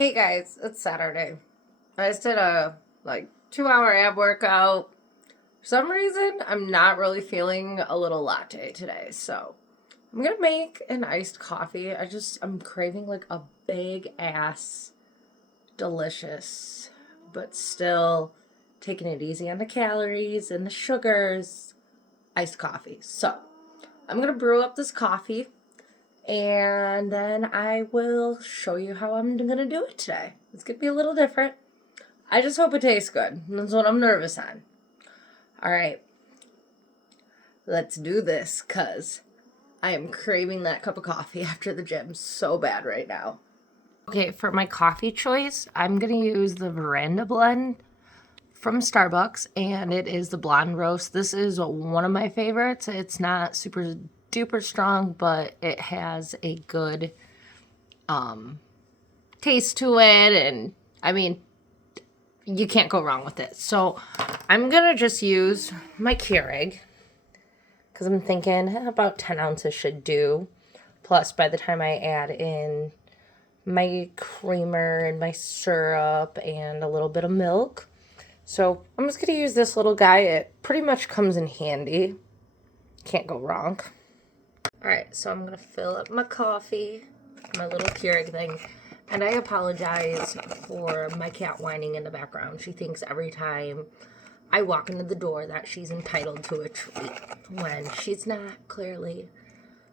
Hey guys, it's Saturday. I just did a 2 hour ab workout. For some reason, I'm not really feeling a little latte today, so I'm gonna make an iced coffee. I'm craving like a big ass, delicious, but still taking it easy on the calories and the sugars iced coffee. So I'm gonna brew up this coffee and then I will show you how I'm gonna do it today. It's gonna be a little different. I just hope it tastes good. That's what I'm nervous on. All right, let's do this because I am craving that cup of coffee after the gym so bad right now. Okay, for my coffee choice, I'm gonna use the Veranda blend from Starbucks, and it is the blonde roast. This is one of my favorites. It's not super duper strong, but it has a good taste to it, and I mean, you can't go wrong with it. So I'm gonna just use my Keurig because I'm thinking about 10 ounces should do. Plus, by the time I add in my creamer and my syrup and a little bit of milk. So I'm just gonna use this little guy. It pretty much comes in handy. Can't go wrong. All right, so I'm gonna fill up my coffee, my little Keurig thing. And I apologize for my cat whining in the background. She thinks every time I walk into the door that she's entitled to a treat when she's not, clearly.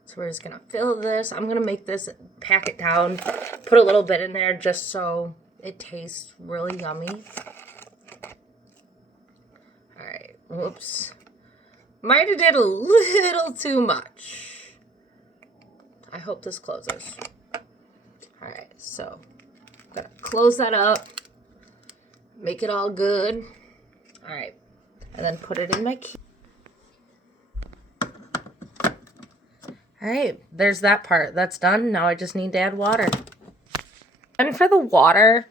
So we're just gonna fill this. I'm gonna make this, pack it down, put a little bit in there just so it tastes really yummy. All right, whoops. Might have did a little too much. I hope this closes. All right, so I'm gonna close that up, make it all good. All right, and then put it in my key. All right, there's that part. That's done. Now I just need to add water. And for the water,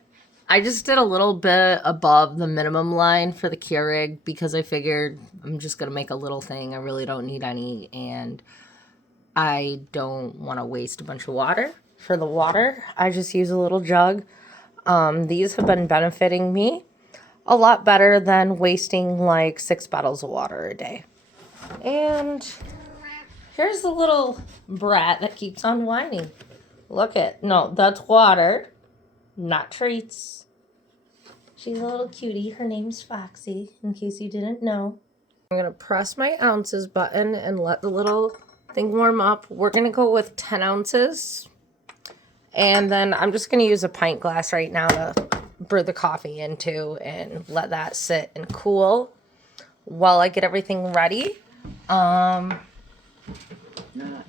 I just did a little bit above the minimum line for the Keurig because I figured I'm just gonna make a little thing. I really don't need any, and I don't want to waste a bunch of water. For the water, I just use a little jug. These have been benefiting me a lot better than wasting like 6 bottles of water a day. And here's the little brat that keeps on whining. No, that's water, not treats. She's a little cutie. Her name's Foxy, in case you didn't know. I'm gonna press my ounces button and let the little thing warm up. We're gonna go with 10 ounces. And then I'm just going to use a pint glass right now to brew the coffee into and let that sit and cool while I get everything ready. Not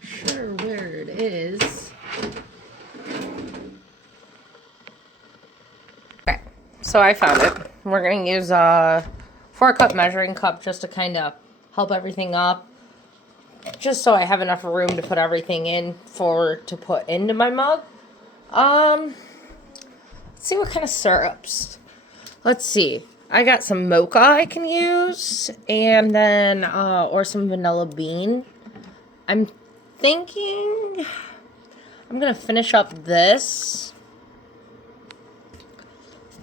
sure where it is. Okay, so I found it. We're going to use a 4-cup measuring cup just to kind of help everything up. Just so I have enough room to put everything in to put into my mug. Let's see what kind of syrups. Let's see. I got some mocha I can use, and then, or some vanilla bean. I'm thinking I'm gonna finish up this,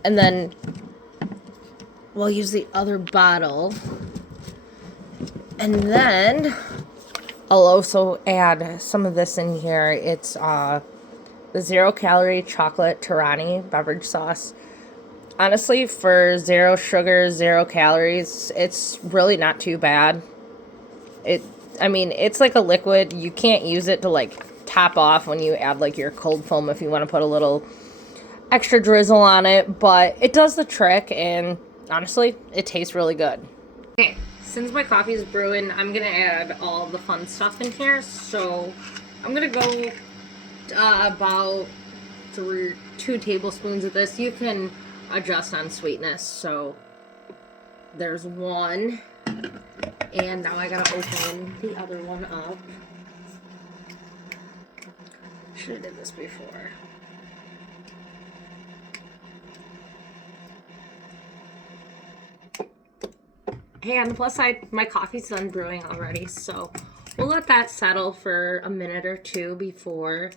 and then we'll use the other bottle, and then I'll also add some of this in here. It's, the 0-calorie chocolate Torani beverage sauce. Honestly, for 0 sugar, 0 calories, it's really not too bad. It's like a liquid. You can't use it to like top off when you add like your cold foam if you want to put a little extra drizzle on it, but it does the trick, and honestly, it tastes really good. Okay, since my coffee is brewing, I'm gonna add all the fun stuff in here, so I'm gonna go about 2 tablespoons of this. You can adjust on sweetness. So there's 1, and now I gotta open the other one up. Should have did this before. And plus my coffee's done brewing already, so we'll let that settle for a minute or two before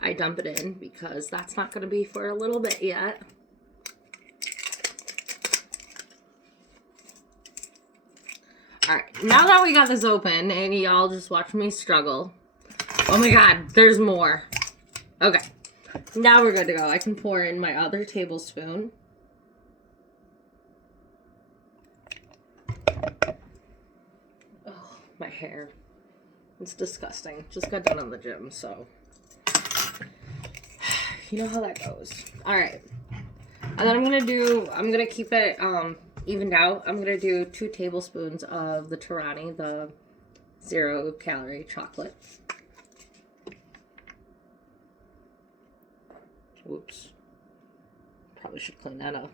I dump it in because that's not going to be for a little bit yet. Alright, now that we got this open and y'all just watch me struggle. Oh my god, there's more. Okay, now we're good to go. I can pour in my other tablespoon. Oh, my hair. It's disgusting. Just got done on the gym, so you know how that goes. Alright. And then I'm gonna keep it evened out. I'm gonna do 2 tablespoons of the Torani, the 0-calorie chocolate. Whoops. Probably should clean that up.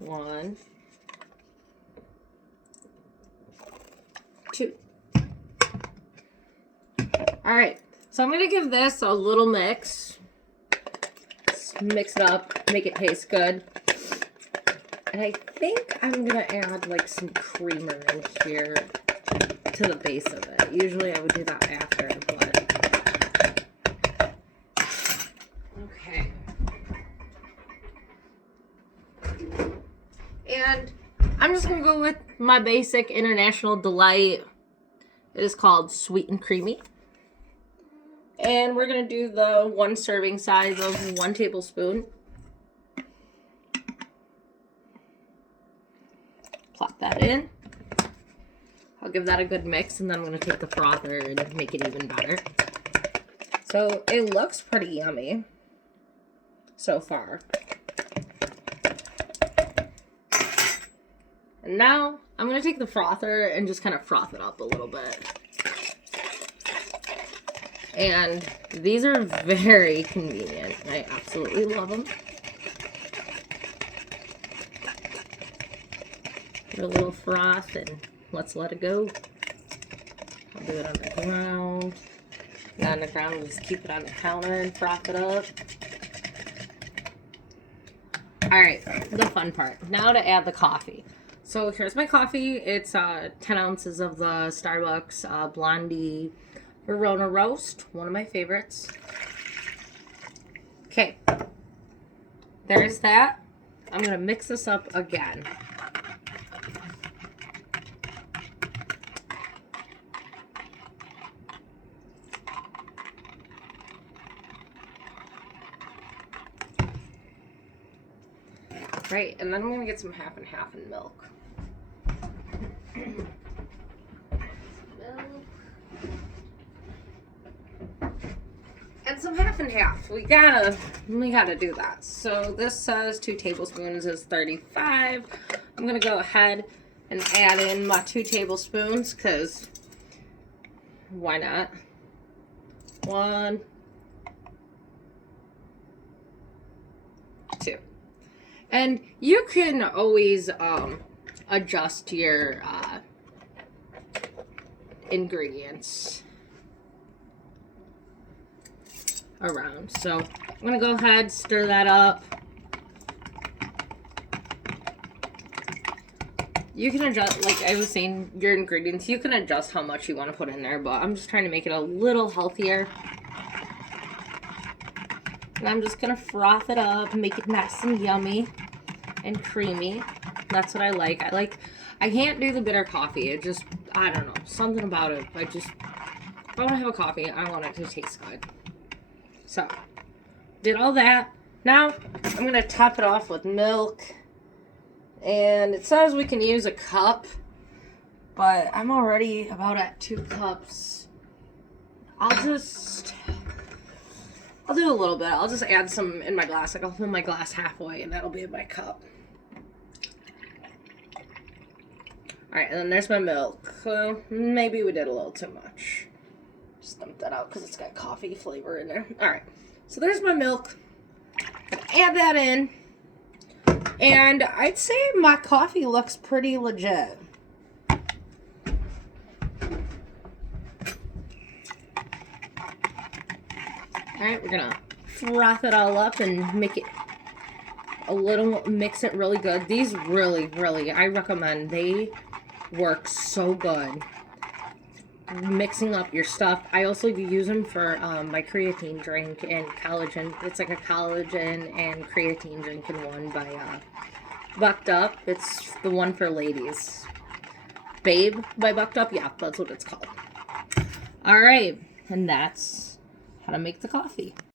1, 2. Alright, so I'm gonna give this a little mix. Just mix it up, make it taste good. And I think I'm gonna add like some creamer in here to the base of it. Usually I would do that after, but okay. And I'm just gonna go with my basic International Delight. It is called Sweet and Creamy. And we're gonna do the 1 serving size of 1 tablespoon. Plop that in. I'll give that a good mix, and then I'm going to take the frother and make it even better. So it looks pretty yummy so far. And now I'm going to take the frother and just kind of froth it up a little bit. And these are very convenient. I absolutely love them. A little froth and let's let it go. I'll do it on the ground. Not on the ground, we'll just keep it on the counter and froth it up. Alright, the fun part. Now to add the coffee. So here's my coffee. It's 10 ounces of the Starbucks Blondie Verona Roast. One of my favorites. Okay. There's that. I'm going to mix this up again. Right, and then I'm going to get some half and half in milk. And some half and half. We gotta do that. So this says 2 tablespoons is 35. I'm going to go ahead and add in my 2 tablespoons because why not? 1, 2. And you can always adjust your ingredients around. So I'm going to go ahead, stir that up. You can adjust, like I was saying, your ingredients. You can adjust how much you want to put in there, but I'm just trying to make it a little healthier. And I'm just going to froth it up, make it nice and yummy and creamy. That's what I like. I can't do the bitter coffee. It just, I don't know, something about it. If I want to have a coffee, I want it to taste good. So, did all that. Now, I'm going to top it off with milk. And it says we can use a cup, but I'm already about at 2 cups. I'll do a little bit. I'll just add some in my glass. Like I'll fill my glass halfway and that'll be in my cup. Alright, and then there's my milk. Maybe we did a little too much. Just dump that out because it's got coffee flavor in there. Alright, so there's my milk. Add that in. And I'd say my coffee looks pretty legit. Alright, we're gonna froth it all up and make it mix it really good. These really, I recommend. They work so good. mixing up your stuff. I also use them for my creatine drink and collagen. It's like a collagen and creatine drink in one by Bucked Up. It's the one for ladies. Babe by Bucked Up. Yeah, that's what it's called. All right, and that's how to make the coffee.